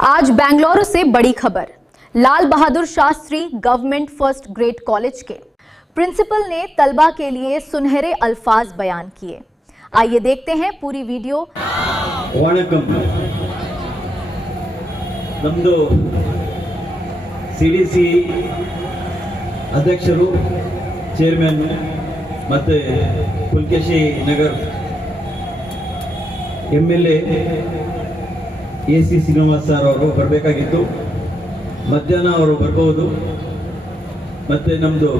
आज बेंगलुरु से बड़ी खबर। Lal Bahadur Shastri government first grade college के प्रिंसिपल ने तलबा के लिए सुनहरे अल्फाज बयान किए। आइए देखते हैं पूरी वीडियो। वणकम नम्दु सीडीसी अध्यक्षರು ಚೇರ್ಮನ್ ಮತ್ತೆ Pulakeshi Nagar MLA AC Srinivas sir ಅವರು ಬರಬೇಕಾಗಿತ್ತು. ಮಧ್ಯಾಹ್ನ ಅವರು ಬರಬಹುದು. ಮತ್ತೆ ನಮ್ಮದು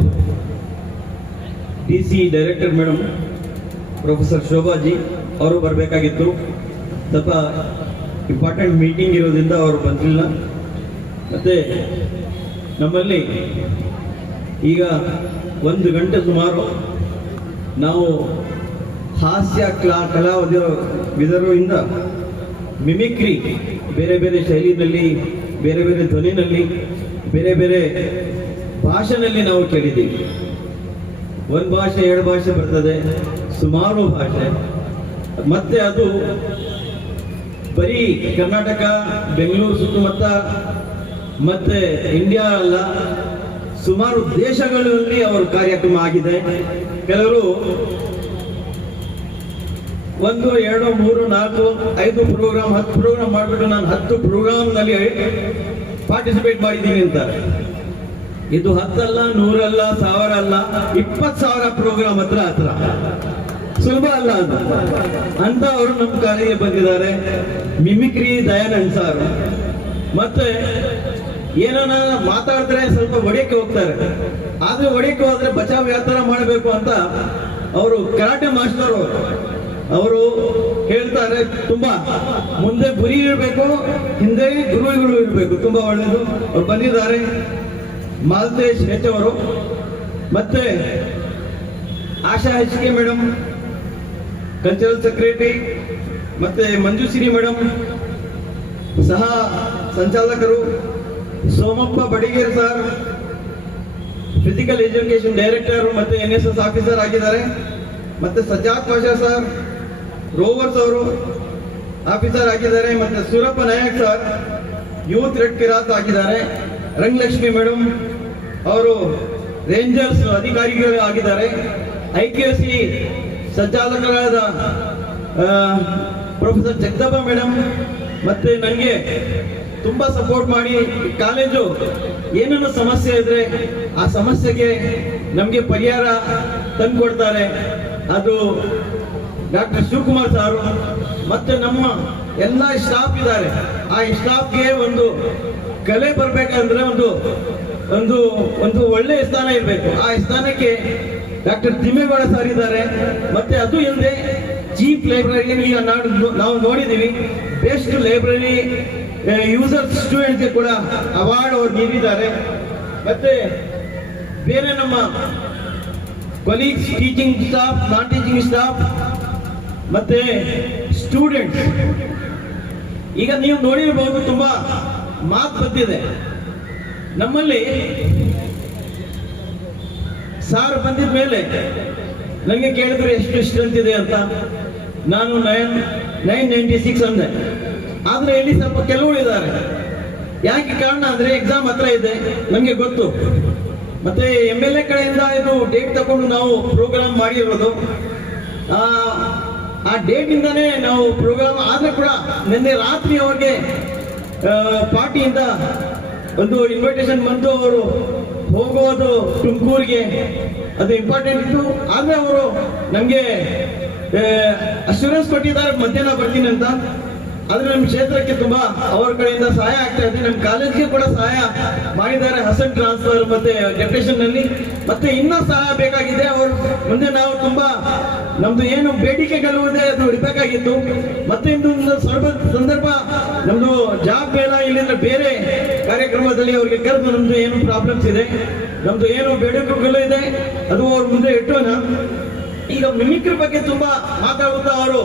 ಡಿಸಿ ಡೈರೆಕ್ಟರ್ ಮೇಡಮ್ ಪ್ರೊಫೆಸರ್ ಶೋಭಾಜಿ ಅವರು ಬರಬೇಕಾಗಿತ್ತು. ಸ್ವಲ್ಪ ಇಂಪಾರ್ಟೆಂಟ್ ಮೀಟಿಂಗ್ ಇರೋದ್ರಿಂದ ಅವರು ಬಂದಿಲ್ಲ. ಮತ್ತೆ ನಮ್ಮಲ್ಲಿ ಈಗ 1 ಗಂಟೆ ಸುಮಾರು ನಾವು ಹಾಸ್ಯ ಕಲಾವಿದರಿಂದ ಮಿಮಿಕ್ರಿ ಬೇರೆ ಬೇರೆ ಶೈಲಿನಲ್ಲಿ, ಬೇರೆ ಬೇರೆ ಧ್ವನಿನಲ್ಲಿ, ಬೇರೆ ಬೇರೆ ಭಾಷೆನಲ್ಲಿ ನಾವು ಕೇಳಿದ್ದೀವಿ. 1 ಭಾಷೆ 2 ಭಾಷೆ ಬರ್ತದೆ, ಸುಮಾರು ಭಾಷೆ. ಮತ್ತೆ ಅದು ಬರೀ ಕರ್ನಾಟಕ ಬೆಂಗಳೂರು ಸುತ್ತಮುತ್ತ ಮತ್ತೆ ಇಂಡಿಯಾ ಅಲ್ಲ, ಸುಮಾರು ದೇಶಗಳಲ್ಲಿ ಅವರ ಕಾರ್ಯಕ್ರಮ ಆಗಿದೆ. ಕೆಲವರು 1, 2, 3, 4, 5 ಪ್ರೋಗ್ರಾಮ್ 10 ಪ್ರೋಗ್ರಾಮ್ ಮಾಡಿಬಿಟ್ಟು ನಾನು 10 ಪ್ರೋಗ್ರಾಮ್ನಲ್ಲಿ ಪಾರ್ಟಿಸಿಪೇಟ್ ಮಾಡಿದ್ದೀನಿ ಅಂತಾರೆ. ಇದು 10 ಅಲ್ಲ, 100 ಅಲ್ಲ, 1000 ಅಲ್ಲ, 20,000 ಪ್ರೋಗ್ರಾಮ್ ಹತ್ರ ಸುಲಭ ಅಲ್ಲ ಅಂತ ಅವರು ನಮ್ಮ ಕಾಲಿಗೆ ಬಂದಿದ್ದಾರೆ. ಮಿಮಿಕ್ರಿ ದಯಾನಂದ್ ಸರ್ ಮತ್ತೆ ಏನೋ ಮಾತಾಡಿದ್ರೆ ಸ್ವಲ್ಪ ಒಡೆಯಕ್ಕೆ ಹೋಗ್ತಾರೆ. ಆದ್ರೆ ಒಡೆಯಕ್ಕೆ ಹೋದ್ರೆ ಬಚಾವ್ ಯಾವ ತರ ಮಾಡಬೇಕು ಅಂತ ಅವರು ಕರಾಟೆ ಮಾಸ್ಟರ್ ಅವರು ಹೇಳ್ತಾರೆ. ತುಂಬಾ ಮುಂದೆ ಗುರಿ ಇರಬೇಕು, ಹಿಂದೆ ಗುರುಗಳು ಇರಬೇಕು. ತುಂಬಾ ಒಳ್ಳೆಯದು. ಅವ್ರು ಬಂದಿದ್ದಾರೆ. ಮಾಲ್ತೇಶ್ ಹೆಚ್ ಅವರು ಮತ್ತೆ Asha HK madam cultural secretary, ಮತ್ತೆ ಮಂಜುಶ್ರೀ ಮೇಡಮ್ ಸಹ ಸಂಚಾಲಕರು, Somappa Badiger sir physical education director ಮತ್ತೆ NSS ಆಫೀಸರ್ ಆಗಿದ್ದಾರೆ. ಮತ್ತೆ ಸಜ್ಜಾದ್ ಪಾಷಾ ಸರ್ ರೋವರ್ಸ್ ಅವರು ಆಫೀಸರ್ ಆಗಿದ್ದಾರೆ. ಮತ್ತೆ Surappa Nayak sir youth red cross ಆಗಿದ್ದಾರೆ. ರಂಗಲಕ್ಷ್ಮಿ ಮೇಡಮ್ ಅವರು ರೇಂಜರ್ಸ್ ಅಧಿಕಾರಿಗಳು ಆಗಿದ್ದಾರೆ. IKC ಸಂಚಾಲಕರಾದ ಪ್ರೊಫೆಸರ್ ಜಗದಪ್ಪ ಮೇಡಮ್ ಮತ್ತೆ ನನಗೆ ತುಂಬಾ ಸಪೋರ್ಟ್ ಮಾಡಿ ಕಾಲೇಜು ಏನೇನು ಸಮಸ್ಯೆ ಇದ್ರೆ ಆ ಸಮಸ್ಯೆಗೆ ನಮಗೆ ಪರಿಹಾರ ತಂದು ಕೊಡ್ತಾರೆ. ಅದು ಡಾಕ್ಟರ್ ಶಿವಕುಮಾರ್ ಸರ್ ಮತ್ತೆ ನಮ್ಮ ಎಲ್ಲ ಸ್ಟಾಫ್ ಇದ್ದಾರೆ. ಆ ಸ್ಟಾಫ್ಗೆ ಒಂದು ಕಲೆ ಬರ್ಬೇಕಂದ್ರೆ ಒಂದು ಒಳ್ಳೆಯ ಸ್ಥಾನ ಇರಬೇಕು. ಆ ಸ್ಥಾನಕ್ಕೆ ಡಾಕ್ಟರ್ ತಿಮ್ಮೇಗೌಡ ಸರ್ ಇದ್ದಾರೆ. ಮತ್ತೆ ಅದು ಇಲ್ಲದೆ ಚೀಫ್ ಲೈಬ್ರರಿಯನ್ ಈಗ ನಾವು ನೋಡಿದ್ದೀವಿ. ಬೆಸ್ಟ್ ಲೈಬ್ರರಿ ಯೂಸರ್ ಸ್ಟೂಡೆಂಟ್ಗೆ ಕೂಡ ಅವಾರ್ಡ್ ಅವರು ನೀಡಿದ್ದಾರೆ. ಮತ್ತೆ ಬೇರೆ ನಮ್ಮ ಕೊಲೀಗ್ಸ್, ಟೀಚಿಂಗ್ ಸ್ಟಾಫ್, ನಾನ್ ಟೀಚಿಂಗ್ ಸ್ಟಾಫ್ ಮತ್ತೆ ಸ್ಟೂಡೆಂಟ್ಸ್ ಈಗ ನೀವು ನೋಡಿರಬಹುದು. ತುಂಬಾ ಮಾತು ಬಂದಿದೆ. ನಮ್ಮಲ್ಲಿ ಸಾರ್ ಬಂದಿದ ಮೇಲೆ ನನಗೆ ಕೇಳಿದ್ರು ಎಷ್ಟು ಸ್ಟ್ರೆಂತ್ ಇದೆ ಅಂತ. ನಾನು 996 ಅಂದೆ. ಆದ್ರೆ ಇಲ್ಲಿ ಸ್ವಲ್ಪ ಕೆಲವು ಇದ್ದಾರೆ. ಯಾಕೆ ಕಾರಣ ಅಂದ್ರೆ ಎಕ್ಸಾಮ್ ಹತ್ರ ಇದೆ, ನಮ್ಗೆ ಗೊತ್ತು. ಮತ್ತೆ MLA ಕಡೆಯಿಂದ ಇದು ಡೇಟ್ ತಗೊಂಡು ನಾವು ಪ್ರೋಗ್ರಾಮ್ ಮಾಡಿರೋದು. ಆ ಡೇಟ್ ಇಂದಾನೇ ನಾವು ಪ್ರೋಗ್ರಾಮ್ ಆದ್ರೆ ಕೂಡ ನಿನ್ನೆ ರಾತ್ರಿ ಅವ್ರಿಗೆ ಪಾರ್ಟಿಯಿಂದ ಒಂದು ಇನ್ವಿಟೇಷನ್ ಬಂದು ಅವರು ಹೋಗೋದು ತುಮಕೂರಿಗೆ, ಅದು ಇಂಪಾರ್ಟೆಂಟ್ ಇತ್ತು. ಆದ್ರೆ ಅವರು ನಮ್ಗೆ ಅಶ್ಯೂರೆನ್ಸ್ ಕೊಟ್ಟಿದ್ದಾರೆ ಮಧ್ಯಾಹ್ನ ಬರ್ತೀನಿ ಅಂತ. ಆದ್ರೆ ನಮ್ಮ ಕ್ಷೇತ್ರಕ್ಕೆ ತುಂಬಾ ಅವರ ಕಡೆಯಿಂದ ಸಹಾಯ ಆಗ್ತಾ ಇದೆ. ನಮ್ಮ ಕಾಲೇಜ್ಗೆ ಕೂಡ ಸಹಾಯ ಮಾಡಿದ್ದಾರೆ, ಹಸನ್ ಟ್ರಾನ್ಸ್ಫರ್ ಮತ್ತೆ ಡೆಪ್ಯುಟೇಷನ್ ನಲ್ಲಿ. ಮತ್ತೆ ಇನ್ನೂ ಸಹಾಯ ಬೇಕಾಗಿದೆ. ಅವರು ಮುಂದೆ ನಾವು ತುಂಬಾ ನಮ್ದು ಏನು ಬೇಡಿಕೆಗಳು ಇದೆ ಅದು ಇಡಬೇಕಾಗಿತ್ತು. ಮತ್ತೆ ಇಂದು ಸ್ವಲ್ಪ ಸಂದರ್ಭ ನಮ್ದು ಜಾಬ್ ಬೇಡ, ಇಲ್ಲಿಂದ ಬೇರೆ ಕಾರ್ಯಕ್ರಮದಲ್ಲಿ ಅವ್ರಿಗೆ ಕರೆದು ನಮ್ದು ಏನು ಪ್ರಾಬ್ಲಮ್ಸ್ ಇದೆ, ನಮ್ದು ಏನು ಬೇಡಿಕೆಗಳು ಇದೆ ಅದು ಅವ್ರ ಮುಂದೆ ಇಟ್ಟೋಣ. ಈಗ ಮಿಮಿಕ್ರಿ ಬಗ್ಗೆ ತುಂಬಾ ಮಾತಾಡುತ್ತಾ ಅವರು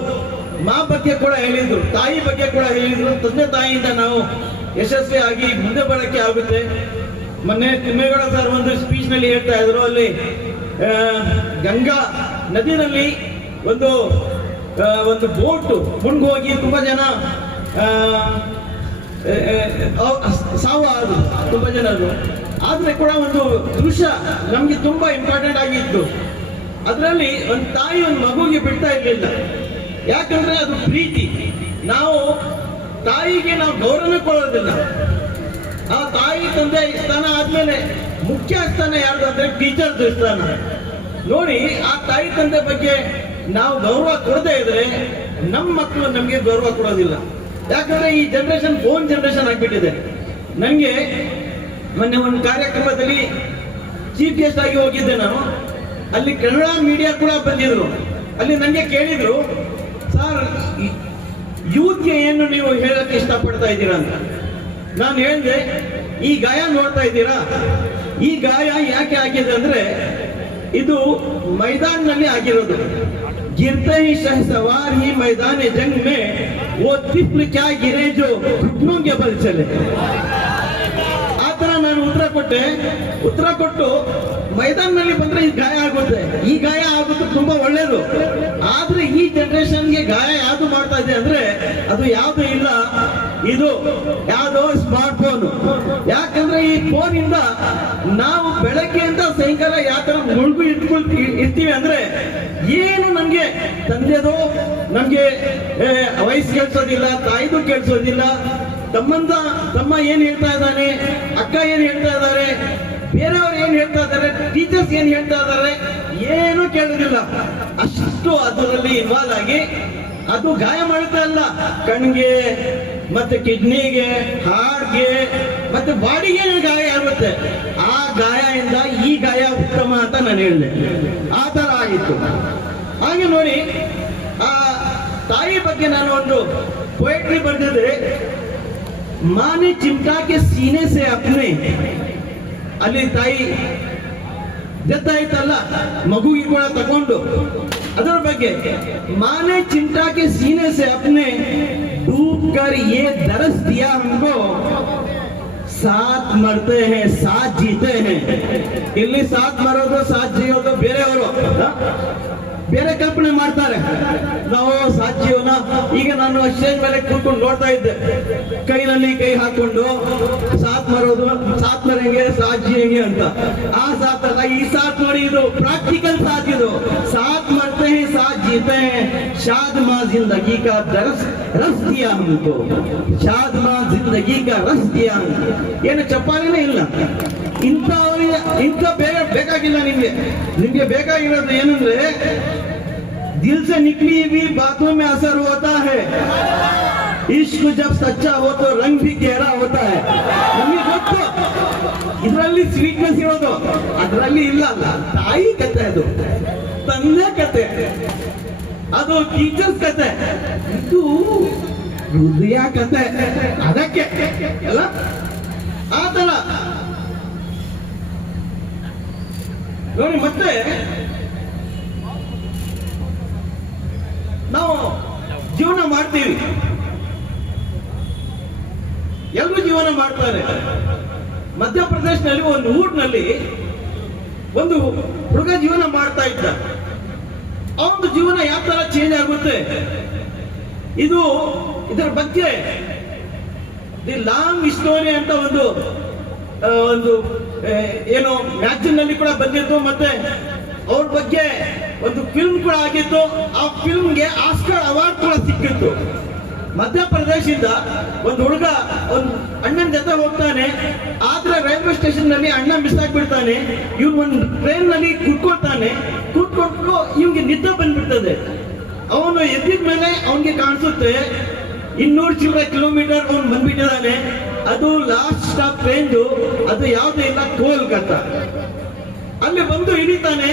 ಮಾ ಬಗ್ಗೆ ಕೂಡ ಹೇಳಿದ್ರು, ತಾಯಿ ಬಗ್ಗೆ ಕೂಡ ಹೇಳಿದ್ರು. ತಂದೆ ತಾಯಿಯಿಂದ ನಾವು ಯಶಸ್ವಿಯಾಗಿ ಮುಂದೆ ಬರೋಕ್ಕೆ ಆಗುತ್ತೆ. ಮೊನ್ನೆ ತಿಮ್ಮೇಗೌಡ ಸರ್ ಒಂದು ಸ್ಪೀಚ್ ನಲ್ಲಿ ಹೇಳ್ತಾ ಇದ್ರು, ಅಲ್ಲಿ ಗಂಗಾ ನದಿನಲ್ಲಿ ಒಂದು ಬೋಟ್ ಮುನ್ಗೋಗಿ ತುಂಬಾ ಜನ ಸಾವು ಆದ್ರು ತುಂಬ ಜನರು. ಆದರೆ ಕೂಡ ಒಂದು ದೃಶ್ಯ ನಮಗೆ ತುಂಬಾ ಇಂಪಾರ್ಟೆಂಟ್ ಆಗಿತ್ತು. ಅದರಲ್ಲಿ ಒಂದು ತಾಯಿ ಒಂದು ಮಗುವಿಗೆ ಬಿಡ್ತಾ ಇರಲಿಲ್ಲ. ಯಾಕಂದ್ರೆ ಅದು ಪ್ರೀತಿ. ನಾವು ತಾಯಿಗೆ ನಾವು ಗೌರವ ಕೊಡೋದಿಲ್ಲ. ಆ ತಾಯಿ ತಂದೆ ಸ್ಥಾನ ಆದ್ಮೇಲೆ ಮುಖ್ಯ ಸ್ಥಾನ ಯಾರ್ದು ಅಂದ್ರೆ ಟೀಚರ್ದು ಸ್ಥಾನ. ನೋಡಿ, ಆ ತಾಯಿ ತಂದೆ ಬಗ್ಗೆ ನಾವು ಗೌರವ ಕೊಡದೇ ಇದ್ರೆ ನಮ್ಮ ಮಕ್ಕಳು ನಮಗೆ ಗೌರವ ಕೊಡೋದಿಲ್ಲ. ಯಾಕಂದ್ರೆ ಈ ಜನರೇಷನ್ ಫೋನ್ ಜನರೇಷನ್ ಆಗ್ಬಿಟ್ಟಿದೆ. ನನಗೆ ಮೊನ್ನೆ ಒಂದು ಕಾರ್ಯಕ್ರಮದಲ್ಲಿ ಚೀಫ್ ಗೆಸ್ಟ್ ಆಗಿ ಹೋಗಿದ್ದೆ ನಾನು. ಅಲ್ಲಿ ಕನ್ನಡ ಮೀಡಿಯಾ ಕೂಡ ಬಂದಿದ್ರು. ಅಲ್ಲಿ ನನಗೆ ಕೇಳಿದ್ರು, ಸರ್ ಯೂತ್ಗೆ ಏನು ನೀವು ಹೇಳಕ್ಕೆ ಇಷ್ಟಪಡ್ತಾ ಇದ್ದೀರಾ ಅಂತ. ನಾನು ಹೇಳಿದೆ, ಈ ಗಾಯ ನೋಡ್ತಾ ಇದ್ದೀರಾ, ಈ ಗಾಯ ಯಾಕೆ ಆಗಿದೆ ಅಂದ್ರೆ ಇದು ಮೈದಾನ್ನಲ್ಲಿ ಆಗಿರೋದು. गिरते ही शहसवार ही मैदान जंग में वो तिफल क्या गिरे जो घुटनों के बल चले. ಆ ತರ ನಾನು ಉತ್ತರ ಕೊಟ್ಟು ಮೈದಾನ್ನಲ್ಲಿ ಬಂದ್ರೆ ಈ ಗಾಯ ಆಗುತ್ತೆ, ಈ ಗಾಯ ಆಗುತ್ತೆ ತುಂಬಾ ಒಳ್ಳೇದು. ಆದ್ರೆ ಈ ಜನರೇಷನ್ಗೆ ಗಾಯ ಯಾವ್ದು ಮಾಡ್ತಾ ಇದೆ ಅಂದ್ರೆ ಅದು ಯಾವ್ದು ಇಲ್ಲ, ಇದು ಯಾವ್ದೋ ಸ್ಮಾರ್ಟ್ ಫೋನ್. ಯಾಕಂದ್ರೆ ಈ ಫೋನ್ ಇಂದ ನಾವು ಬೆಳಗ್ಗೆಯಿಂದ ಸಾಯಂಕಾಲ ಯಾವ ತರ ಮುಳುಗು ಇರ್ತೀವಿ ಅಂದ್ರೆ ಏನು ನಮ್ಗೆ ತಂದೆದು ನಮ್ಗೆ ವಯಸ್ಸು ಕೇಳಿಸೋದಿಲ್ಲ, ತಾಯಿದು ಕೇಳಿಸೋದಿಲ್ಲ. ತಮ್ಮ ಏನ್ ಹೇಳ್ತಾ ಇದ್ದಾನೆ, ಅಕ್ಕ ಏನ್ ಹೇಳ್ತಾ ಇದ್ದಾರೆ, ಬೇರೆಯವ್ರು ಏನ್ ಹೇಳ್ತಾ ಇದ್ದಾರೆ, ಟೀಚರ್ಸ್ ಏನ್ ಹೇಳ್ತಾ ಇದ್ದಾರೆ, ಏನು ಕೇಳೋದಿಲ್ಲ. ಅಷ್ಟು ಅದರಲ್ಲಿ ಇನ್ವಾಲ್ವ್ ಆಗಿ ಅದು ಗಾಯ ಮಾಡುತ್ತಾ ಇಲ್ಲ, ಕಣ್ಣಿಗೆ ಮತ್ತೆ ಕಿಡ್ನಿಗೆ, ಹಾರ್ಟ್ಗೆ ಮತ್ತೆ ಬಾಡಿಗೆ ಗಾಯ ಆಗುತ್ತೆ. ಆ ಗಾಯದಿಂದ ಈ ಗಾಯ ಉತ್ತಮ ಅಂತ ನಾನು ಹೇಳಿದೆ. ಆ ತರ ಆಯಿತು. ಹಾಗೆ ನೋಡಿ, ಆ ತಾಯಿ ಬಗ್ಗೆ ನಾನು ಒಂದು ಪೊಯೆಟ್ರಿ ಬರೆದಿದ್ದೆ. ಮಾನೆ ಚಿಮ್ಟಾ ಕೆ ಸೀನೆ ಸೆ ಅಪ್ನೆ, ಅಲ್ಲಿ ತಾಯಿ ಡೆತ್ ಆಯ್ತಲ್ಲ, ಮಗುಗೆ ಕೂಡ ತಗೊಂಡು ಅದರ ಬಗ್ಗೆ ಮಾನೆ ಚಿಮ್ಟಾ ಕೆ ಸೀನೆ ಸೆ ಅಪ್ನೆ डूब कर ये दरस दिया हमको, साथ मरते हैं साथ जीते हैं. ಇಲ್ಲಿ ಸಾಥ್ ಮರೋದು ಸಾಥ್ ಜೀವೋದು ಬೇರೆಯವರು ಬೇರೆ ಕಲ್ಪನೆ ಮಾಡ್ತಾರೆ. ನಾವು ಸಾಥ್ ಜೀವನ, ಈಗ ನಾನು ಸ್ಟೇಜ್ ಮೇಲೆ ಕೂತ್ಕೊಂಡು ನೋಡ್ತಾ ಇದ್ದೆ, ಕೈನಲ್ಲಿ ಕೈ ಹಾಕೊಂಡು ಸಾಥ್ ಮರೋದು, ಸಾಥ್ ಮರೆಂಗೆ ಸಾಥ್ ಜಿಯಂಗೆ ಅಂತ. ಆ ಸಾಥ್ ಅಲ್ಲ, ಈ ಸಾಥ್ ನೋಡಿ, ಇದು ಪ್ರಾಕ್ಟಿಕಲ್ ಸಾಥ್. ಇದು ಸಾಥ್ ಮರ್ತೆ हैं साथ जीते हैं, शाद माँ जिंदगी का रस दिया हमको, शाद माँ जिंदगी का रस दिया. ಏನು ಚಪ್ಪಾಳಿನೇ ಇಲ್ಲ. ಇಂಥ ಬೇಕಾಗಿಲ್ಲ ನಿಮ್ಗೆ ಬೇಕಾಗಿರೋದು ಏನಂದ್ರೆ दिल से निकली हुई बातों में असर होता है, इश्क जब सच्चा हो तो रंग भी गहरा होता है. ನಮಗೆ ಗೊತ್ತು ಇದರಲ್ಲಿ ಸ್ವೀಟ್ನೆಸ್ ಇರೋದು, ಅದರಲ್ಲಿ ಇಲ್ಲ. ತಾಯಿ ಕತೆ, ಅದು ತಂದೆ ಕತೆ, ಅದು ಟೀಚರ್ಸ್ ಕತೆ, ಇದು ಹೃದಯ ಕತೆ. ಅದಕ್ಕೆ ಅಲ್ಲ ಆ ತರ ನೋಡಿ. ಮತ್ತೆ ನಾವು ಜೀವನ ಮಾಡ್ತೀವಿ, ಎಲ್ಲರೂ ಜೀವನ ಮಾಡ್ತಾರೆ. ಮಧ್ಯಪ್ರದೇಶನಲ್ಲಿ ಒಂದು ಊರಿನಲ್ಲಿ ಒಂದು ಹುಡುಗ ಜೀವನ ಮಾಡ್ತಾ ಇದ್ದ. ಅವನ ಜೀವನ ಯಾವ ತರ ಚೇಂಜ್ ಆಗುತ್ತೆ, ಇದರ ಬಗ್ಗೆ ದಿ ಲಾಂಗ್ ಸ್ಟೋರಿ ಅಂತ ಒಂದು ಏನು ಮ್ಯಾಗಜಿನ್ ನಲ್ಲಿ ಕೂಡ ಬಂದಿತ್ತು. ಮತ್ತೆ ಅವ್ರ ಬಗ್ಗೆ ಒಂದು ಫಿಲ್ಮ್ ಕೂಡ ಆಗಿತ್ತು. ಆ ಫಿಲ್ಮ್ಗೆ ಆಸ್ಕರ್ ಅವಾರ್ಡ್ ಕೂಡ ಸಿಕ್ಕಿತ್ತು. ಮಧ್ಯಪ್ರದೇಶದಿಂದ ಒಂದು ಹುಡುಗ ಒಂದು ಅಣ್ಣನ ಜೊತೆ ಹೋಗ್ತಾನೆ. ಆದ್ರೆ ರೈಲ್ವೆ ಸ್ಟೇಷನ್ ನಲ್ಲಿ ಅಣ್ಣ ಮಿಸ್ ಆಗ್ಬಿಡ್ತಾನೆ. ಇವ್ನು ಒಂದು ಟ್ರೈನ್ ನಲ್ಲಿ ಕೂತ್ಕೊಂಡು ಇವ್ನಿಗೆ ನಿದ್ದೆ ಬಂದ್ಬಿಡ್ತದೆ. ಅವನು ಎದ್ದಿದ್ಮೇಲೆ ಅವನಿಗೆ ಕಾಣಿಸುತ್ತೆ 200 ಚಿಲ್ಲರೆ ಕಿಲೋಮೀಟರ್ ಅವನು ಬಂದ್ಬಿಟ್ಟಿದ್ದಾನೆ. ಅದು ಲಾಸ್ಟ್ ಸ್ಟಾಪ್ ಟ್ರೈನ್. ಅದು ಯಾವ್ದು ಇಲ್ಲ, ಕೋಲ್ಕತ್ತಾ. ಅಲ್ಲಿ ಬಂದು ಇಳಿತಾನೆ.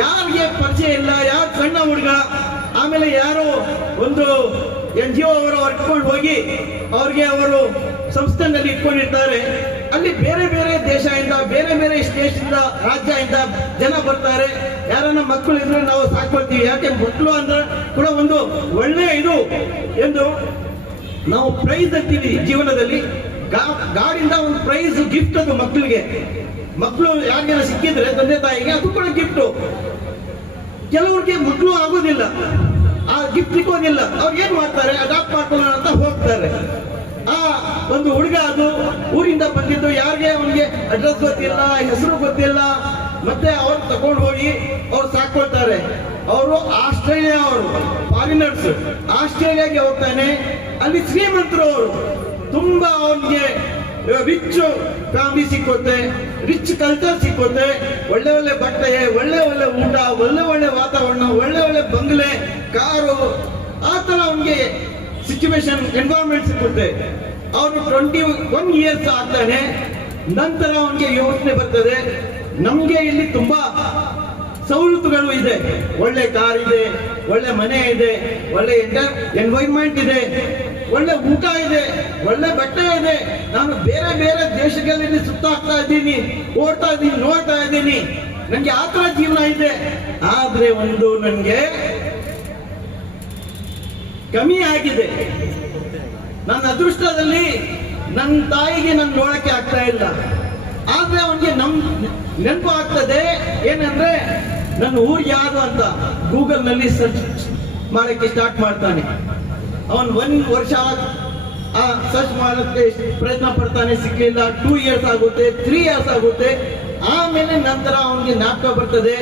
ಯಾರಿಗೆ ಪರಿಚಯ ಇಲ್ಲ, ಯಾವ ಸಣ್ಣ ಹುಡುಗ. ಆಮೇಲೆ ಯಾರೋ ಒಂದು NGO ಅವರು ಹೊರಟ್ಕೊಂಡು ಹೋಗಿ ಅವ್ರಿಗೆ ಅವರು ಸಂಸ್ಥೆನಲ್ಲಿ ಇಟ್ಕೊಂಡಿರ್ತಾರೆ. ಅಲ್ಲಿ ಬೇರೆ ಬೇರೆ ದೇಶದಿಂದ, ಬೇರೆ ಬೇರೆ ಸ್ಟೇಟ್ನಿಂದ, ರಾಜ್ಯದಿಂದ ಜನ ಬರ್ತಾರೆ. ಯಾರನ್ನ ಮಕ್ಕಳು ಇದ್ರೆ ನಾವು ಸಾಕೊಳ್ತೀವಿ. ಯಾಕೆ ಮಕ್ಕಳು ಅಂದ್ರೆ ಕೂಡ ಒಂದು ಒಳ್ಳೆ ಇದು ಎಂದು ನಾವು ಪ್ರೈಸ್ ಅಂತೀವಿ ಜೀವನದಲ್ಲಿ. ಗಾಡಿಂದ ಒಂದು ಪ್ರೈಸ್ ಗಿಫ್ಟ್ ಅದು ಮಕ್ಕಳಿಗೆ. ಮಕ್ಕಳು ಯಾರಿಗೆಲ್ಲ ಸಿಕ್ಕಿದ್ರೆ ತಂದೆ ತಾಯಿಗೆ ಅದು ಕೂಡ ಗಿಫ್ಟು. ಕೆಲವ್ರಿಗೆ ಮಕ್ಕಳು ಆಗೋದಿಲ್ಲ, ಆ ಗಿಫ್ಟ್ ಸಿಕ್ಕೋದಿಲ್ಲ. ಅವ್ರು ಏನ್ ಮಾಡ್ತಾರೆ, ಅಡಾಪ್ಟ್ ಮಾಡ್ಕೊಳ್ಳೋಣ ಅಂತ ಹೋಗ್ತಾರೆ. ಆ ಒಂದು ಹುಡುಗ ಅದು ಊರಿಂದ ಬಂದಿದ್ದು, ಯಾರಿಗೆ ಅವನಿಗೆ ಅಡ್ರೆಸ್ ಗೊತ್ತಿಲ್ಲ, ಹೆಸರು ಗೊತ್ತಿಲ್ಲ. ಮತ್ತೆ ಅವ್ರು ತಗೊಂಡು ಹೋಗಿ ಅವ್ರು ಸಾಕೊಳ್ತಾರೆ. ಅವರು ಆಸ್ಟ್ರೇಲಿಯಾ, ಅವರು ಫಾರಿನರ್ಸ್, ಆಸ್ಟ್ರೇಲಿಯಾಗೆ ಹೋಗ್ತಾನೆ. ಅಲ್ಲಿ ಶ್ರೀಮಂತರು, ಅವರು ತುಂಬಾ ಅವನಿಗೆ ರಿಚ್ ಫ್ಯಾಮಿಲಿ ಸಿಕ್ಕುತ್ತೆ, ರಿಚ್ ಕಲ್ಚರ್ ಸಿಕ್ಕುತ್ತೆ, ಒಳ್ಳೆ ಒಳ್ಳೆ ಬಟ್ಟೆ, ಒಳ್ಳೆ ಒಳ್ಳೆ ಊಟ, ಒಳ್ಳೆ ಒಳ್ಳೆ ವಾತಾವರಣ, ಒಳ್ಳೆ ಒಳ್ಳೆ ಬಂಗ್ಲೆ, ಕಾರು, ಆ ತರ ಅವನಿಗೆ ಸಿಚುವೇಶನ್ ಎನ್ವೈರನ್ಮೆಂಟ್ ಸಿಕ್ಕುತ್ತೆ. ಅವನು 21 ಇಯರ್ಸ್ ಆಗ್ತಾನೆ. ನಂತರ ಅವನಿಗೆ ಯೋಚನೆ ಬರ್ತದೆ, ನಮ್ಗೆ ಇಲ್ಲಿ ತುಂಬಾ ಸವಲತ್ತುಗಳು ಇದೆ, ಒಳ್ಳೆ ಕಾರ್ ಇದೆ, ಒಳ್ಳೆ ಮನೆ ಇದೆ, ಒಳ್ಳೆ ಎನ್ವೈರನ್ಮೆಂಟ್ ಇದೆ, ಒಳ್ಳೆ ಊಟ ಇದೆ, ಒಳ್ಳೆ ಬಟ್ಟೆ ಇದೆ. ನಾನು ಬೇರೆ ಬೇರೆ ದೇಶಗಳಲ್ಲಿ ಸುತ್ತಾಡ್ತಾ ಇದ್ದೀನಿ, ಓಡ್ತಾ ಇದ್ದೀನಿ, ನೋಡ್ತಾ ಇದ್ದೀನಿ, ನನಗೆ ಆ ತರ ಜೀವನ ಇದೆ. ಆದ್ರೆ ಒಂದು ನನಗೆ ಕಮ್ಮಿ ಆಗಿದೆ. ನನ್ನ ಅದೃಷ್ಟದಲ್ಲಿ ನನ್ನ ತಾಯಿಗೆ ನಾನು ನೋಡಕ್ಕೆ ಆಗ್ತಾ ಇಲ್ಲ. ಆದ್ರೆ ಅವನಿಗೆ ನೆನಪು ಆಗ್ತದೆ ಏನಂದ್ರೆ ನನ್ನ ಊರು ಯಾವುದು ಅಂತ ಗೂಗಲ್ ನಲ್ಲಿ ಸರ್ಚ್ ಮಾಡಕ್ಕೆ ಸ್ಟಾರ್ಟ್ ಮಾಡ್ತಾನೆ. ಅವನು 1 ವರ್ಷ ಸರ್ಚ್ ಮಾಡಕ್ಕೆ ಪ್ರಯತ್ನ ಪಡ್ತಾನೆ, ಸಿಕ್ಕಿಲ್ಲ. 2 ಇಯರ್ಸ್ ಆಗುತ್ತೆ, 3 ಇಯರ್ಸ್ ಆಗುತ್ತೆ. ಆಮೇಲೆ ನಂತರ ಅವನಿಗೆ ಜ್ಞಾಪಕ ಬರ್ತದೆ,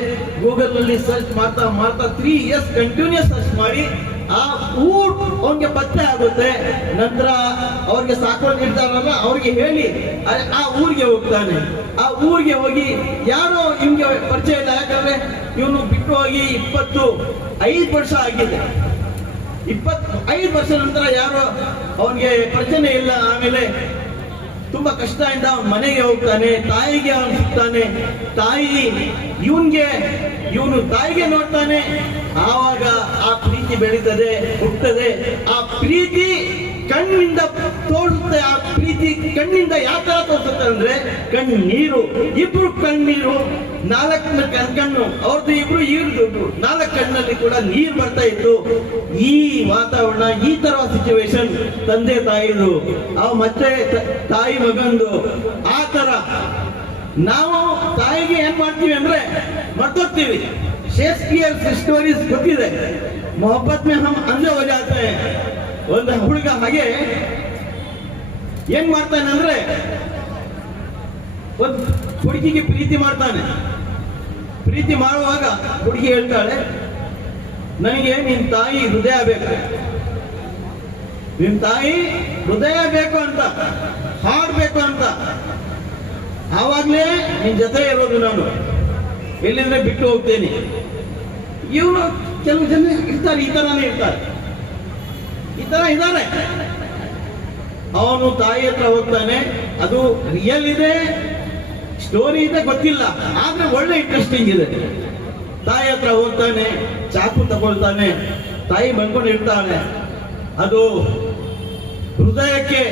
ಗೂಗಲ್ ನಲ್ಲಿ ಸರ್ಚ್ ಮಾಡ್ತಾ ಮಾಡ್ತಾ 3 ಇಯರ್ಸ್ ಕಂಟಿನ್ಯೂಸ್ ಸರ್ಚ್ ಮಾಡಿ ಆ ಊರು ಅವನಿಗೆ ಪತ್ತೆ ಆಗುತ್ತೆ. ನಂತರ ಅವ್ರಿಗೆ ಸಾಕೊಂಡು ಇರ್ತಾರಲ್ಲ, ಅವ್ರಿಗೆ ಹೇಳಿ ಆ ಊರಿಗೆ ಹೋಗ್ತಾನೆ. ಆ ಊರಿಗೆ ಹೋಗಿ ಯಾರೋ ಇವ್ಗೆ ಪರಿಚಯ ಇಲ್ಲ, ಯಾಕಂದ್ರೆ ಇವನು ಬಿಟ್ಟು ಹೋಗಿ 25 ವರ್ಷ ಆಗಿದೆ. 25 ವರ್ಷ ನಂತರ ಯಾರೋ ಅವನಿಗೆ ಪರಿಚಯ ಇಲ್ಲ. ಆಮೇಲೆ ತುಂಬಾ ಕಷ್ಟದಿಂದ ಅವನ ಮನೆಗೆ ಹೋಗ್ತಾನೆ, ತಾಯಿಗೆ ಅವನು ಸಿಗ್ತಾನೆ. ತಾಯಿ ಇವನು ತಾಯಿಗೆ ನೋಡ್ತಾನೆ. ಆವಾಗ ಆ ಪ್ರೀತಿ ಬೆಳೀತದೆ, ಹುಟ್ಟುತ್ತದೆ. ಆ ಪ್ರೀತಿ ಕಣ್ಣಿಂದ ತೋರಿಸುತ್ತೆ. ಆ ಪ್ರೀತಿ ಕಣ್ಣಿಂದ ಯಾವ ತರ ತೋರಿಸುತ್ತೆ ಅಂದ್ರೆ ಕಣ್ಣೀರು, ಇಬ್ರು ಕಣ್ಣೀರು, 4 ಕಣ್ಣು ಅವ್ರದ್ದು, ಇಬ್ರು ಇವ್ರದ್ದು 4 ಕಣ್ಣಲ್ಲಿ ಕೂಡ ನೀರು ಬರ್ತಾ ಇತ್ತು. ಈ ವಾತಾವರಣ, ಈ ತರ ಸಿಚುವೇಶನ್ ತಂದೆ ತಾಯಿದು, ಅವ್ ಮತ್ತೆ ತಾಯಿ ಮಗಂದು. ಆ ತರ ನಾವು ತಾಯಿಗೆ ಏನ್ ಮಾಡ್ತೀವಿ ಅಂದ್ರೆ ಮರ್ತೋಗ್ತೀವಿ. ಶೇಕ್ಸ್ಪಿಯರ್ ಸ್ಟೋರೀಸ್ ಗೊತ್ತಿದೆ, ಮೊಹಬ್ಬತ್ ಮೇ ಹಮ್ ಅಂಧೇ ಹೋ ಜಾತೆ ಹೈ. ಒಂದು ಹುಡುಗ ಹಾಗೆ ಏನ್ ಮಾಡ್ತಾನೆ ಅಂದ್ರೆ ಒಂದು ಹುಡುಗಿಗೆ ಪ್ರೀತಿ ಮಾಡ್ತಾನೆ. ಪ್ರೀತಿ ಮಾಡುವಾಗ ಹುಡುಗಿ ಹೇಳ್ತಾಳೆ, ನನಗೆ ನಿನ್ ತಾಯಿ ಹೃದಯ ಬೇಕು, ನಿನ್ ತಾಯಿ ಹೃದಯ ಬೇಕು ಅಂತ, ಹಾಡ್ಬೇಕು ಅಂತ. ಆವಾಗ್ಲೇ ನಿನ್ ಜೊತೆ ಇರೋದು ನಾನು, ಎಲ್ಲಿಂದ್ರೆ ಬಿಟ್ಟು ಹೋಗ್ತೇನೆ. ಇವನು ಕೆಲವು ಜನ ಇರ್ತಾರೆ, ಈ ತರಾನೇ ಇರ್ತಾರೆ, ಈ ತರ ಇದ್ದಾರೆ. ಅವನು ತಾಯಿ ಹತ್ರ ಹೋಗ್ತಾನೆ. ಅದು ರಿಯಲ್ ಇದೆ, ಸ್ಟೋರಿ ಇದೆ, ಗೊತ್ತಿಲ್ಲ, ಆದ್ರೆ ಒಳ್ಳೆ ಇಂಟ್ರೆಸ್ಟಿಂಗ್ ಇದೆ. ತಾಯಿ ಹತ್ರ ಹೋಗ್ತಾನೆ, ಚಾಕು ತಗೊಳ್ತಾನೆ, ತಾಯಿ ಬಂದ್ಕೊಂಡು ಇರ್ತಾಳೆ. ಅದು ಹೃದಯಕ್ಕೆ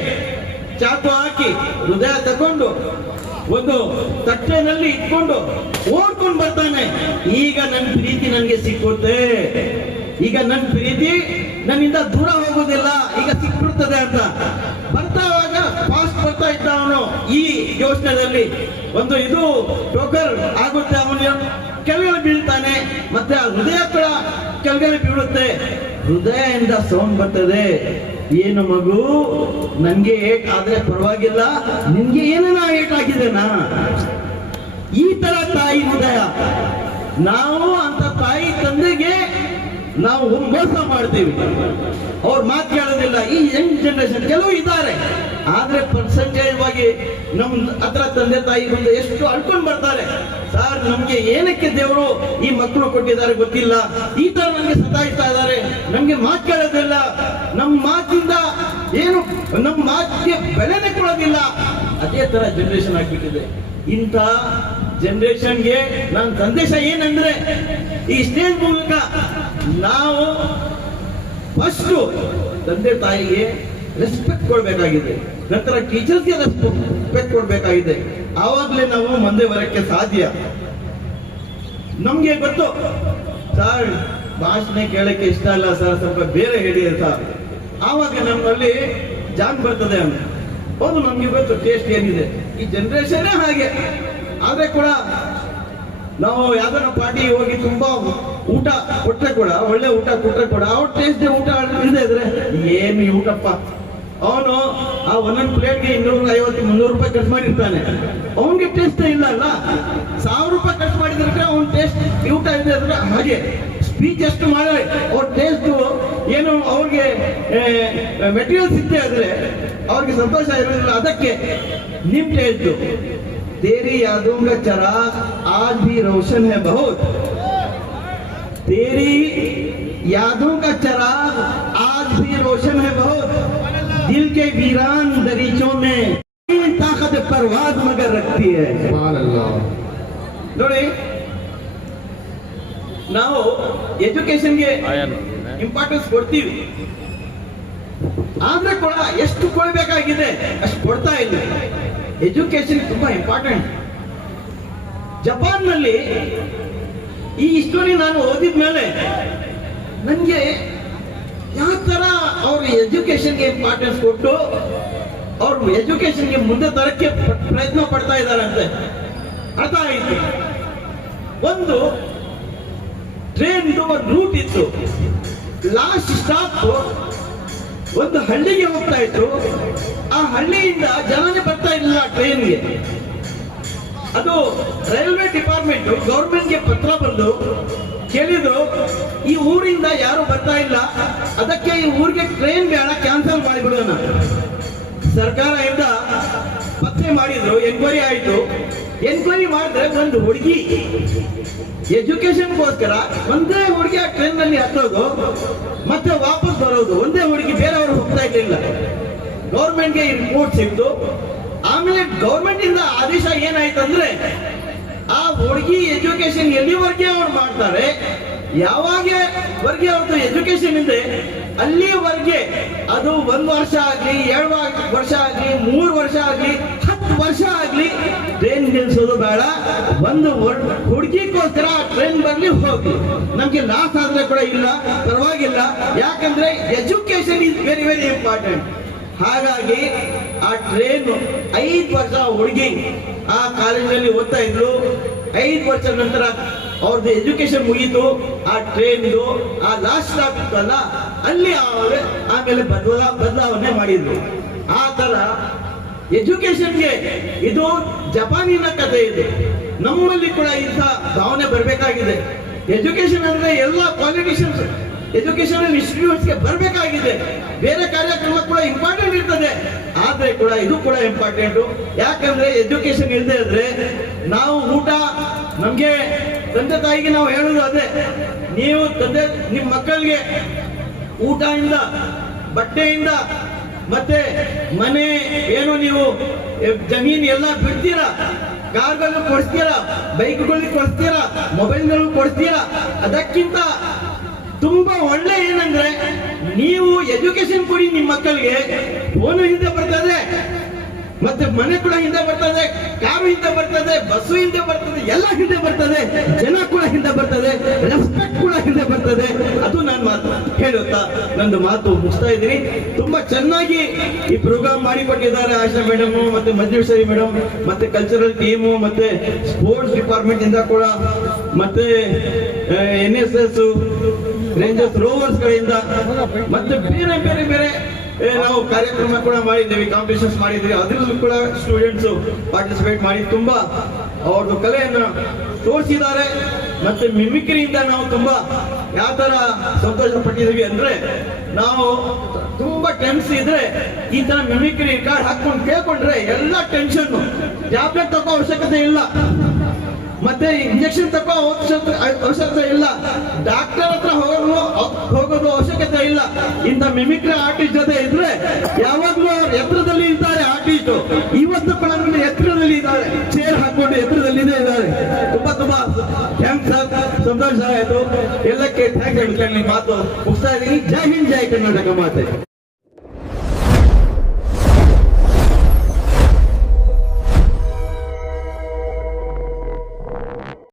ಚಾಕು ಹಾಕಿ ಹೃದಯ ತಗೊಂಡು ಒಂದು ತಟ್ಟೆನಲ್ಲಿ ಇಟ್ಕೊಂಡು ಓಡ್ಕೊಂಡು ಬರ್ತಾನೆ. ಈಗ ನನ್ನ ಪ್ರೀತಿ ನನಗೆ ಸಿಕ್ಕುತ್ತೆ, ಈಗ ನನ್ನ ಪ್ರೀತಿ ನನ್ನಿಂದ ದೂರ ಹೋಗೋದಿಲ್ಲ, ಈಗ ಸಿಕ್ಬಿಡ್ತದೆ ಅಂತ ಬರ್ತಾವಾಗ ಫಾಸ್ಟ್ ಬರ್ತಾ ಇದ್ದ ಅವನು. ಈ ಯೋಚನೆಯಲ್ಲಿ ಒಂದು ಇದು ಟೋಕರ್ ಆಗುತ್ತೆ, ಅವನು ಕೆಳಗಡೆ ಬೀಳ್ತಾನೆ. ಮತ್ತೆ ಆ ಹೃದಯ ಕೂಡ ಕೆಳಗಡೆ ಬೀಳುತ್ತೆ. ಹೃದಯದಿಂದ ಸೌಂಡ್ ಬರ್ತದೆ, ಏನು ಮಗು, ನನ್ಗೆ ಏಟ್ ಆದ್ರೆ ಪರವಾಗಿಲ್ಲ, ನಿನ್ಗೆ ಏನೇನ ಏಟ್ ಆಗಿದೆನಾ? ಈ ತರ ತಾಯಿ ಹೃದಯ. ನಾವು ಅಂತ ತಾಯಿ ತಂದೆಗೆ ನಾವು ಮೋಸ ಮಾಡ್ತೀವಿ, ಅವ್ರ ಮಾತು ಕೇಳೋದಿಲ್ಲ. ಈ ಯಂಗ್ ಜನರೇಷನ್ ಕೆಲವು ಇದ್ದಾರೆ, ಆದ್ರೆ ಪರ್ಸೆಂಟೇಜ್ ಆಗಿ ನಮ್ ಹತ್ರ ತಂದೆ ತಾಯಿ ಬಂದು ಎಷ್ಟು ಅಳ್ಕೊಂಡ್ ಬರ್ತಾರೆ. ಸರ್, ನಮ್ಗೆ ಏನಕ್ಕೆ ದೇವರು ಈ ಮಕ್ಕಳು ಕೊಟ್ಟಿದ್ದಾರೆ ಗೊತ್ತಿಲ್ಲ, ಈ ತರ ನಮ್ಗೆ ಸತಾಯಿಸ್ತಾ ಇದ್ದಾರೆ, ನಮ್ಗೆ ಮಾತು ಕೇಳೋದಿಲ್ಲ, ನಮ್ಮ ಮಾತಿಂದ ಏನು, ನಮ್ಮ ಮಾತಿಗೆ ಬೆಲೆನೆ ಕೊಡೋದಿಲ್ಲ. ಅದೇ ತರ ಜನರೇಷನ್ ಆಗ್ಬಿಟ್ಟಿದೆ. ಇಂಥ ಜನರೇಷನ್ಗೆ ನನ್ನ ಸಂದೇಶ ಏನಂದ್ರೆ, ಈ ಸ್ಟೇಜ್ ಮೂಲಕ ನಾವು ಫಸ್ಟ್ ತಂದೆ ತಾಯಿಗೆ ರೆಸ್ಪೆಕ್ಟ್ ಕೊಡ್ಬೇಕಾಗಿದೆ, ನಂತರ ಟೀಚರ್ಸ್ಗೆ ರೆಸ್ಪೆಕ್ಟ್ ಕೊಡ್ಬೇಕಾಗಿದೆ. ಆವಾಗಲೇ ನಾವು ಮುಂದೆ ಬರಕ್ಕೆ ಸಾಧ್ಯ. ನಮ್ಗೆ ಗೊತ್ತು ಸರ್, ಭಾಷಣ ಕೇಳಕ್ಕೆ ಇಷ್ಟ ಇಲ್ಲ ಸರ್, ಸ್ವಲ್ಪ ಬೇರೆ ಹೇಳಿ ಅಂತ. ಆವಾಗ ನಮ್ಮಲ್ಲಿ ಜಾನ್ ಬರ್ತದೆ ಅಂತ. ಹೌದು, ನಮ್ಗೆ ಗೊತ್ತು ಟೇಸ್ಟ್ ಏನಿದೆ. ಈ ಜನರೇಷನ್ ಹಾಗೆ. ಆದ್ರೆ ಕೂಡ ನಾವು ಯಾವ್ದಾರ ಪಾರ್ಟಿ ಹೋಗಿ ತುಂಬಾ ಊಟ ಕೊಟ್ರೆ ಕೂಡ, ಒಳ್ಳೆ ಊಟ ಕೊಟ್ರೆ ಕೂಡ, ಅವ್ರ ಟೇಸ್ಟ್ ಊಟ ಇಲ್ಲದೆ ಇದ್ರೆ ಏನು ಊಟಪ್ಪ ಅವನು ಆ ಒಂದೊಂದು ಪ್ಲೇಟ್ಗೆ 250-300 ರೂಪಾಯಿ ಖರ್ಚು ಮಾಡಿರ್ತಾನೆ. ಅವನಿಗೆ ಟೇಸ್ಟ್ ಇಲ್ಲ ಅಲ್ಲ. 1000 ರೂಪಾಯಿ ಖರ್ಚು ಮಾಡಿದ್ರೆ ಅವ್ನ ಟೇಸ್ಟ್ ಊಟ ಇದೆ ಅಂದ್ರೆ ಹಾಗೆ ಸ್ಪೀಚ್ ಎಷ್ಟು ಮಾಡಿದ್ರೆ ಅವ್ರ ಟೇಸ್ಟ್ ಏನು ಅವ್ರಿಗೆ ಮೆಟೀರಿಯಲ್ಸ್ ಇದ್ದೇ ಆದ್ರೆ ಅವ್ರಿಗೆ ಸಂತೋಷ ಇರೋದಿಲ್ಲ. ಅದಕ್ಕೆ ನಿಮ್ ಟೇಸ್ಟ್ तेरी यादों का चराग आज भी रोशन है बहुत, तेरी यादों का चराग आज भी रोशन है बहुत, दिल के वीरान दरीचों में ताकत परवाज मगर रखती है. ನೋಡಿ, ನಾವು ಎಜುಕೇಶನ್ಗೆ ಇಂಪಾರ್ಟೆನ್ಸ್ ಕೊಡ್ತೀವಿ, ಆದ್ರೆ ಕೂಡ ಎಷ್ಟು ಕೊಡಬೇಕಾಗಿದೆ ಅಷ್ಟು ಕೊಡ್ತಾ ಇಲ್ಲ. ಎಜುಕೇಶನ್ ತುಂಬಾ ಇಂಪಾರ್ಟೆಂಟ್. ಜಪಾನ್ ನಲ್ಲಿ ಈ ಹಿಸ್ಟೋರಿ ನಾನು ಓದಿದ್ಮೇಲೆ ನನಗೆ ಯಾವ ತರ ಅವ್ರ ಎಜುಕೇಶನ್ಗೆ ಇಂಪಾರ್ಟೆನ್ಸ್ ಕೊಟ್ಟು ಅವ್ರ ಎಜುಕೇಶನ್ಗೆ ಮುಂದೆ ತರಕ್ಕೆ ಪ್ರಯತ್ನ ಪಡ್ತಾ ಇದ್ದಾರೆ ಅಂತ ಅರ್ಥ ಆಯಿತು. ಒಂದು ಟ್ರೈನ್ ಒಂದು ರೂಟ್ ಇತ್ತು, ಲಾಸ್ಟ್ ಸ್ಟಾಪ್ ಒಂದು ಹಳ್ಳಿಗೆ ಹೋಗ್ತಾ ಇತ್ತು. ಆ ಹಳ್ಳಿಯಿಂದ ಜನನೇ ಬರ್ತಾ ಇಲ್ಲ ಟ್ರೈನ್ಗೆ. ಅದು ರೈಲ್ವೆ ಡಿಪಾರ್ಟ್ಮೆಂಟ್ ಗೌರ್ಮೆಂಟ್ಗೆ ಪತ್ರ ಬಂದು ಕೇಳಿದ್ರು, ಈ ಊರಿಂದ ಯಾರು ಬರ್ತಾ ಇಲ್ಲ, ಅದಕ್ಕೆ ಈ ಊರಿಗೆ ಟ್ರೈನ್ ಬೇಡ, ಕ್ಯಾನ್ಸಲ್ ಮಾಡಿಬಿಡೋಣ. ಸರ್ಕಾರದಿಂದ ಪತ್ತೆ ಮಾಡಿದ್ರು, ಎನ್ಕ್ವೈರಿ ಆಯ್ತು. ಎನ್ಕ್ವೈರಿ ಮಾಡಿದ್ರೆ ಒಂದು ಹುಡುಗಿ ಎಜುಕೇಶನ್ಗೋಸ್ಕರ ಒಂದೇ ಹುಡುಗಿ ಆ ಟ್ರೈನ್ ನಲ್ಲಿ ಹತ್ತೋದು ಮತ್ತೆ ವಾಪಸ್ ಬರೋದು, ಒಂದೇ ಹುಡುಗಿ, ಬೇರೆಯವರು ಹೋಗ್ತಾ ಇರಲಿಲ್ಲ. ಗೌರ್ಮೆಂಟ್ಗೆ ರಿಪೋರ್ಟ್ ಸಿಕ್ತು. ಆಮೇಲೆ ಗೌರ್ಮೆಂಟ್ ಇಂದ ಆದೇಶ ಏನಾಯ್ತು ಅಂದ್ರೆ, ಆ ಹುಡುಗಿ ಎಜುಕೇಶನ್ ಎಲ್ಲಿವರೆಗೆ ಅವ್ರು ಮಾಡ್ತಾರೆ, ಯಾವಾಗವರೆಗೆ ಅವ್ರದ್ದು ಎಜುಕೇಶನ್ ಇದೆ ಅಲ್ಲಿವರೆಗೆ, ಅದು 1 ವರ್ಷ ಆಗ್ಲಿ, 2 ವರ್ಷ ಆಗ್ಲಿ, 3 ವರ್ಷ ಆಗ್ಲಿ, 10 ವರ್ಷ ಆಗ್ಲಿ, ಟ್ರೈನ್ ನಿಲ್ಸೋದು ಬೇಡ. ಒಂದು ಹುಡುಗಿಗೋಸ್ಕರ ಟ್ರೈನ್ ಬರ್ಲಿ ಹೋಗಿ, ನಮ್ಗೆ ಲಾಸ್ ಆದ್ರೆ ಕೂಡ ಇಲ್ಲ, ಪರವಾಗಿಲ್ಲ. ಯಾಕಂದ್ರೆ education is very very important. ಹಾಗಾಗಿ ಆ ಟ್ರೈನ್ 5 ವರ್ಷ ಹುಡುಗಿ ಆ ಕಾಲೇಜಲ್ಲಿ ಓದ್ತಾ ಇದ್ರು. 5 ವರ್ಷ ನಂತರ ಅವ್ರದ್ದು ಎಜುಕೇಶನ್ ಮುಗೀತು. ಆ ಟ್ರೈನ್ ಆ ಲಾಸ್ಟ್ ಸ್ಟಾಪ್ ಇತ್ತಲ್ಲ, ಅಲ್ಲಿ ಆಮೇಲೆ ಬದಲಾವಣೆ ಮಾಡಿದ್ರು. ಆ ತರ ಎಜುಕೇಶನ್ಗೆ ಇದು ಜಪಾನಿನ ಕಥೆ ಇದೆ. ನಮ್ಮಲ್ಲಿ ಕೂಡ ಇಂಥ ಭಾವನೆ ಬರಬೇಕಾಗಿದೆ. ಎಜುಕೇಶನ್ ಅಂದ್ರೆ ಎಲ್ಲ ಪಾಲಿಟಿಷಿಯನ್ಸ್ ಎಜುಕೇಶನಲ್ ಇನ್ಸ್ಟಿಟ್ಯೂಟ್ಸ್ಗೆ ಬರಬೇಕಾಗಿದೆ. ಬೇರೆ ಕಾರ್ಯಕ್ರಮ ಕೂಡ ಇಂಪಾರ್ಟೆಂಟ್ ಇರ್ತದೆ, ಆದ್ರೆ ಕೂಡ ಇದು ಕೂಡ ಇಂಪಾರ್ಟೆಂಟ್. ಯಾಕಂದ್ರೆ ಎಜುಕೇಶನ್ ಇಲ್ಲದೆ ಇದ್ರೆ ನಾವು ಊಟ, ನಮ್ಗೆ ತಂದೆ ತಾಯಿಗೆ ನಾವು ಹೇಳೋದು ಅದೇ, ನೀವು ನಿಮ್ಮ ಮಕ್ಕಳಿಗೆ ಊಟದಿಂದ, ಬಟ್ಟೆಯಿಂದ, ಮತ್ತೆ ಮನೆ ಏನು ನೀವು ಜಮೀನ್ ಎಲ್ಲ ಬಿಡ್ತೀರಾ, ಕಾರ್ಗಳು ಕೊಡಿಸ್ತೀರಾ, ಬೈಕ್ಗಳಿಗೆ ಕೊಡಿಸ್ತೀರಾ, ಮೊಬೈಲ್ಗಳು ಕೊಡಿಸ್ತೀರಾ. ಅದಕ್ಕಿಂತ ತುಂಬಾ ಒಳ್ಳೆ ಏನಂದ್ರೆ ನೀವು ಎಜುಕೇಶನ್ ಕೊಡಿ ನಿಮ್ಮ ಮಕ್ಕಳಿಗೆ. ಫೋನು ಹಿಂದೆ ಬರ್ತದೆ, ಮತ್ತೆ ಮನೆ ಕೂಡ ಹಿಂದೆ ಬರ್ತದೆ, ಕಾರು ಹಿಂದೆ ಬರ್ತದೆ, ಬಸ್ಸು ಹಿಂದೆ ಬರ್ತದೆ, ಎಲ್ಲ ಹಿಂದೆ ಬರ್ತದೆ, ಜನ ಕೂಡ ಹಿಂದೆ ಬರ್ತದೆ, ರೆಸ್ಪೆಕ್ಟ್ ಕೂಡ ಹಿಂದೆ ಬರ್ತದೆ. ಅದು ನಾನು ಮಾತು ಹೇಳುತ್ತಾ ನಂದು ಮಾತು ಮುಗಿಸ್ತಾ ಇದ್ದೀನಿ. ತುಂಬಾ ಚೆನ್ನಾಗಿ ಈ ಪ್ರೋಗ್ರಾಮ್ ಮಾಡಿಕೊಟ್ಟಿದ್ದಾರೆ ಆಶಾ ಮೇಡಮ್, ಮತ್ತೆ ಮಂಜುಶ್ರೀ ಮೇಡಮ್, ಮತ್ತೆ ಕಲ್ಚರಲ್ ಟೀಮು, ಮತ್ತೆ ಸ್ಪೋರ್ಟ್ಸ್ ಡಿಪಾರ್ಟ್ಮೆಂಟ್ ಇಂದ ಕೂಡ, ಮತ್ತೆ NSS ರೇಂಜರ್ಸ್ ರೋವರ್ಸ್ ಗಳಿಂದ, ಮತ್ತೆ ಬೇರೆ ಬೇರೆ ಬೇರೆ ನಾವು ಕಾರ್ಯಕ್ರಮ ಕೂಡ ಮಾಡಿದ್ದೇವೆ, ಕಾಂಪಿಟೇಷನ್ಸ್ ಮಾಡಿದ್ದೀವಿ. ಅದರಲ್ಲೂ ಕೂಡ ಸ್ಟೂಡೆಂಟ್ಸ್ ಪಾರ್ಟಿಸಿಪೇಟ್ ಮಾಡಿ ತುಂಬಾ ಅವ್ರದ್ದು ಕಲೆಯನ್ನು ತೋರಿಸಿದ್ದಾರೆ. ಮತ್ತೆ ಮಿಮಿಕ್ರಿಯಿಂದ ನಾವು ತುಂಬಾ ಯಾವ ತರ ಸಂತೋಷ ಪಟ್ಟಿದ್ದೀವಿ ಅಂದ್ರೆ, ನಾವು ತುಂಬಾ ಟೆನ್ಸ್ ಇದ್ರೆ ಈ ತರ ಮಿಮಿಕ್ರಿ ಕಾರ್ಡ್ ಹಾಕೊಂಡು ಕೇಳ್ಕೊಂಡ್ರೆ ಎಲ್ಲ ಟೆನ್ಷನ್, ಟ್ಯಾಬ್ಲೆಟ್ ತಗೋ ಅವಶ್ಯಕತೆ ಇಲ್ಲ, ಮತ್ತೆ ಇಂಜೆಕ್ಷನ್ ತಗೋ ಅವಶ್ಯಕತೆ ಇಲ್ಲ, ಡಾಕ್ಟರ್ ಹತ್ರ ಹೋಗೋದು ಅವಶ್ಯಕತೆ ಇಲ್ಲ. ಇಂಥ ಮಿಮಿಕ್ರಿ ಆರ್ಟಿಸ್ಟ್ ಜೊತೆ ಇದ್ರೆ ಯಾವಾಗ್ಲೂ ಅವ್ರು ಎತ್ತರದಲ್ಲಿ ಇದ್ದಾರೆ. ಆರ್ಟಿಸ್ಟ್ ಇವತ್ತು ಕೂಡ ಎತ್ತರದಲ್ಲಿ ಇದ್ದಾರೆ, ಚೇರ್ ಹಾಕೊಂಡು ಎತ್ತರದಲ್ಲಿ ಇದ್ದಾರೆ. ತುಂಬಾ ತುಂಬಾ ಥ್ಯಾಂಕ್ಸ್ ಸರ್, ಸಂತೋಷ ಆಯ್ತು. ಎಲ್ಲಕ್ಕೆ ಥ್ಯಾಂಕ್ಸ್ ಹೇಳ್ತೀನಿ. ಮಾತು ಮುಗಿಸ್ತಾ ಇದ್ದೀನಿ. ಜೈ ಹಿಂದ್, ಜೈ ಕರ್ನಾಟಕ ಮಾತೆ.